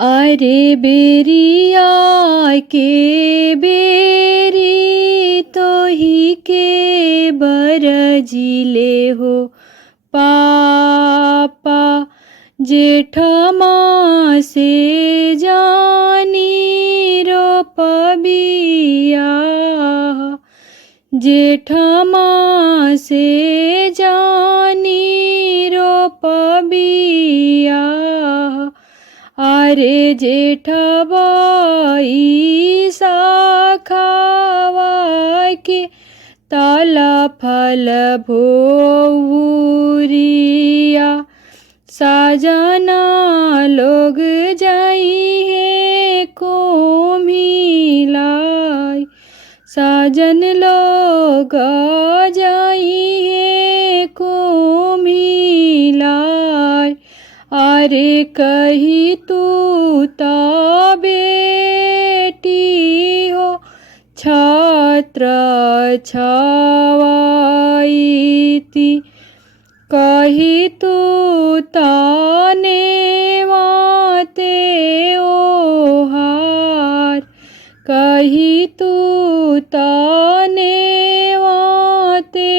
अरे बेरिया के बेरी तोही के बरजिले हो पापा जेठमा से जानी रोपबिया जेठमा से जानी रोपबिया अरे जेठबाई शाखावा के ताला फल भोरिया साजना लोग जाई है को मिलाई साजन लोग जाई है को मिलाई अरे कही तू ता बेटी हो छात्र छावाईती कही तू ताने वाते ओहार कही तू ताने वाते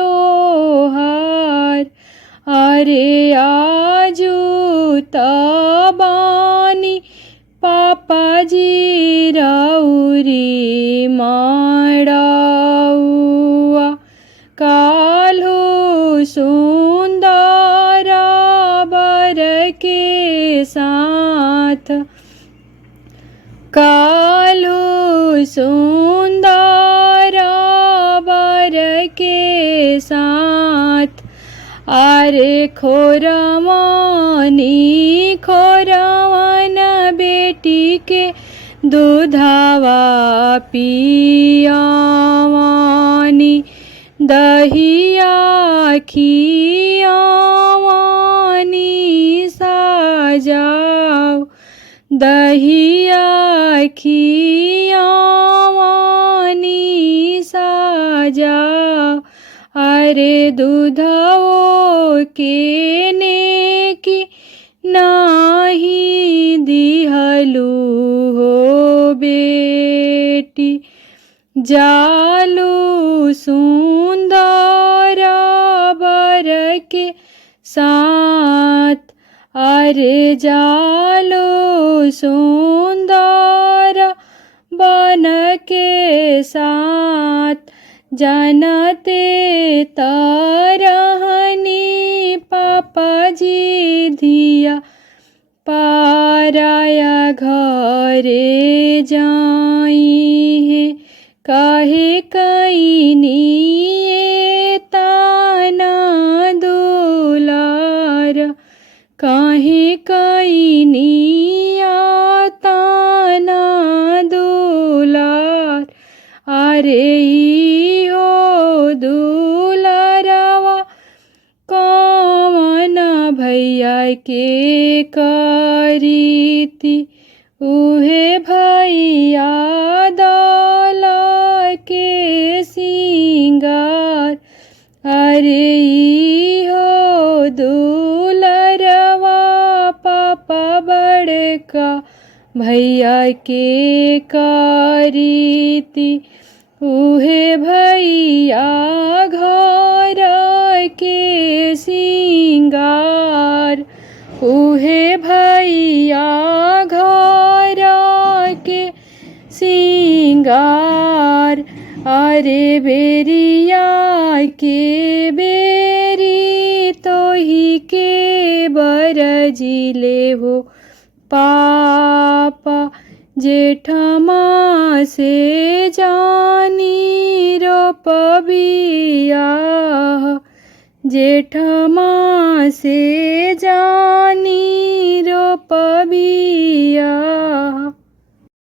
ओहार अरे आजू ताबानी पापाजी राउरी माड़ाउआ काल्हू सुंदरा बर के साथ काल्हू सुंदरा बर के साथ अरे खोरवानी खोरवान बेटी के दूधावा पियावानी दहिया खियावानी साजाओ दहिया खियावानी साजाओ अरे दूधाओ के ने की नाही दिहलू हो बेटी जालू सुंदरा बर के साथ अरे जालू सुंदरा बन के साथ जानते तरहनी पापाजी धिया पाराया घरे जाई है काहे कईनी ताना दुलार काहे कईनी ताना दुलार अरे हो दुलारवा कौन भैया के करीती उहे भैया दला के सिंगार अरे हो दुलारवा पापा बड़का भैया के करीती उहे भैया घर के सिंगार उहे भैया घर के सिंगार अरे बेरिया के बेरी तोही के बरजिले हो पापा जेठमा से जानी रोपबिया जेठमा से जानी रोपबिया।